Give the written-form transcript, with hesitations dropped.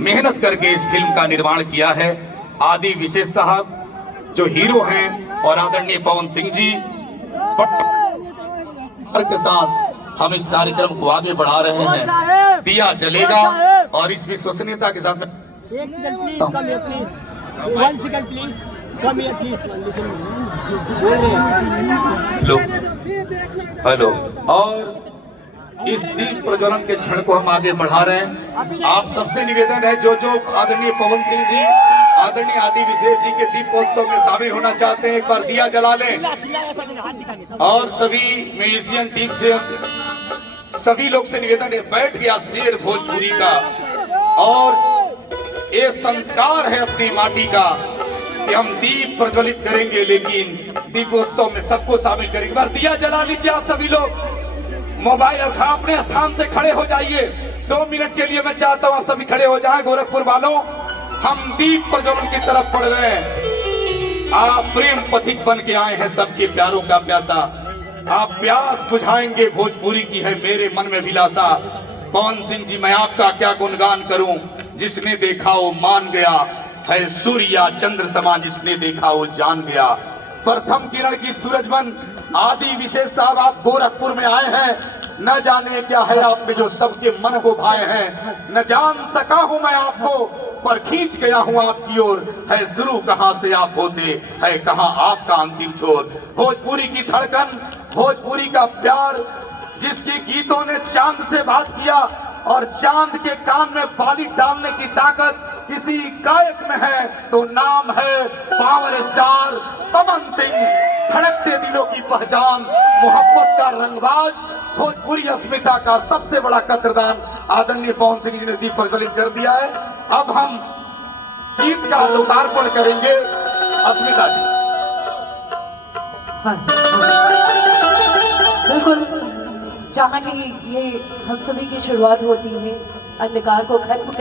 मेहनत करके इस फिल्म का निर्माण किया है। आदि विशेष साहब जो हीरो हैं और आदरणीय पवन सिंह जी के साथ हम इस कार्यक्रम को आगे बढ़ा रहे हैं। दिया जलेगा और इस विश्वसनीयता के साथ में एक second please, come here please, 1 second please, come here please, listen, बोल रहे हैं। लो हेलो। और इस दीप प्रज्वलन के क्षण को हम आगे बढ़ा रहे हैं। आप सबसे निवेदन है जो आदरणीय पवन सिंह जी, आदरणीय आदि विशेष जी के दीपोत्सव में शामिल होना चाहते हैं, एक बार दिया जला लें। और सभी म्यूजिशियन टीम से सभी लोग से निवेदन है, बैठ गया शेर भोजपुरी का और ये संस्कार है अपनी माटी का कि हम दीप प्रज्वलित करेंगे, लेकिन दीपोत्सव में सबको शामिल करेंगे। बार दिया जला लीजिए आप सभी लोग। मोबाइल उठा अपने स्थान से खड़े हो जाइए। 2 मिनट के लिए मैं चाहता हूं आप सभी खड़े हो जाएं। गोरखपुर वालों, हम दीप प्रज्वलन की तरफ बढ़ रहे हैं। आप प्रेम पथिक बन के आए हैं, सबके प्यारों का प्यासा। आप प्यास बुझाएंगे, भोजपुरी की है मेरे मन में विलासा। पवन सिंह जी, मैं आपका क्या गुणगान करूं, जिसने देखा वो मान गया है। सूर्य चंद्र समान जिसने देखा वो जान गया। प्रथम किरण की सूरजमन आदि विशेष साहब, आप गोरखपुर में आए हैं, न जाने क्या है आप में जो सबके मन को भाए हैं। न जान सका हूं मैं आपको, पर खींच गया हूं आपकी ओर। है शुरू कहां से आप होते, है कहां आपका अंतिम छोर। भोजपुरी की धड़कन, भोजपुरी का प्यार, जिसके गीतों ने चांद से बात किया और चांद के कान में बाली डालने की ताकत किसी गायक में है तो नाम है पावर स्टार पवन सिंह। धड़कते दिलों की पहचान, मोहब्बत का रंगबाज, भोजपुरी अस्मिता का सबसे बड़ा कद्रदान आदरणीय पवन सिंह जी ने दीप प्रज्वलित कर दिया है। अब हम गीत का लोकार्पण करेंगे। अस्मिता जी। हाँ, बिल्कुल, जहाँ की ये हम सभी की शुरुआत होती है, अंधकार को खत्म